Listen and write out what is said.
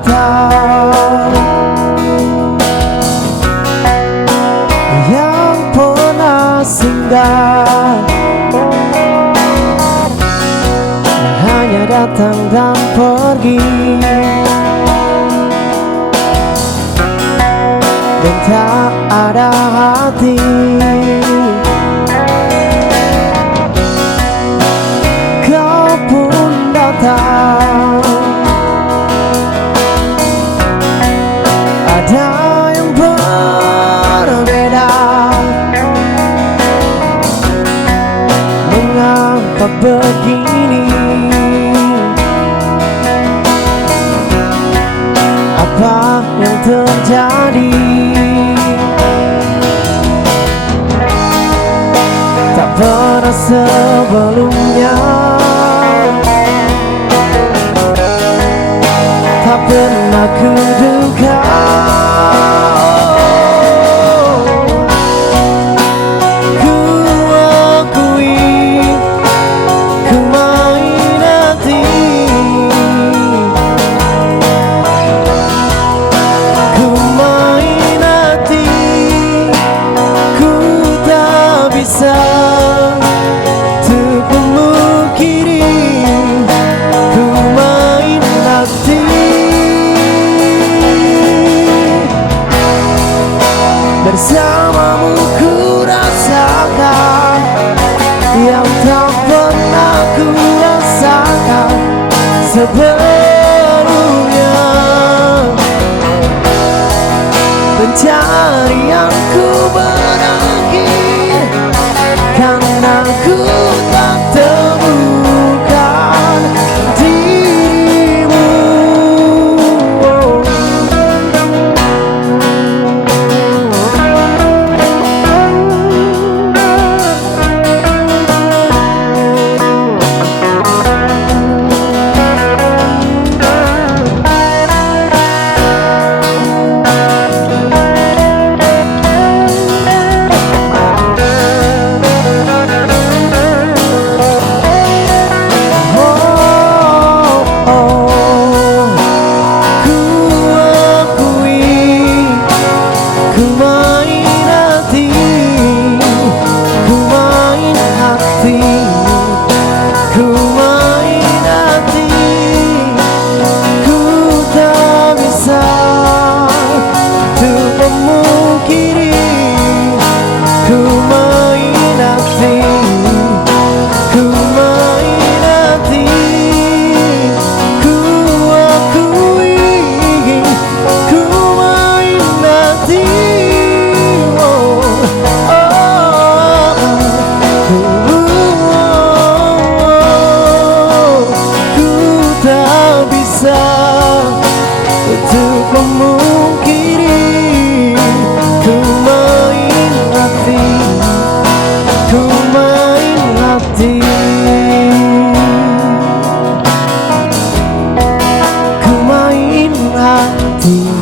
wanita yang pernah singgah, hanya datang dan pergi, dan tak ada hati. Kau pun datang, ada yang berbeda. Mengapa begini? Apa yang terjadi? Tak pernah sebelumnya, tak pernah kuduga. Ku akui, ku main hati, ku main hati. Ku tak bisa untuk memungkiri, ku main hati. Bersamamu ku rasakan yang tak pernah ku rasakan sebelumnya. Pencarianku berakhir karena ku tak temukan dirimu. Untuk memungkiri, ku main hati, ku main hati, ku main hati.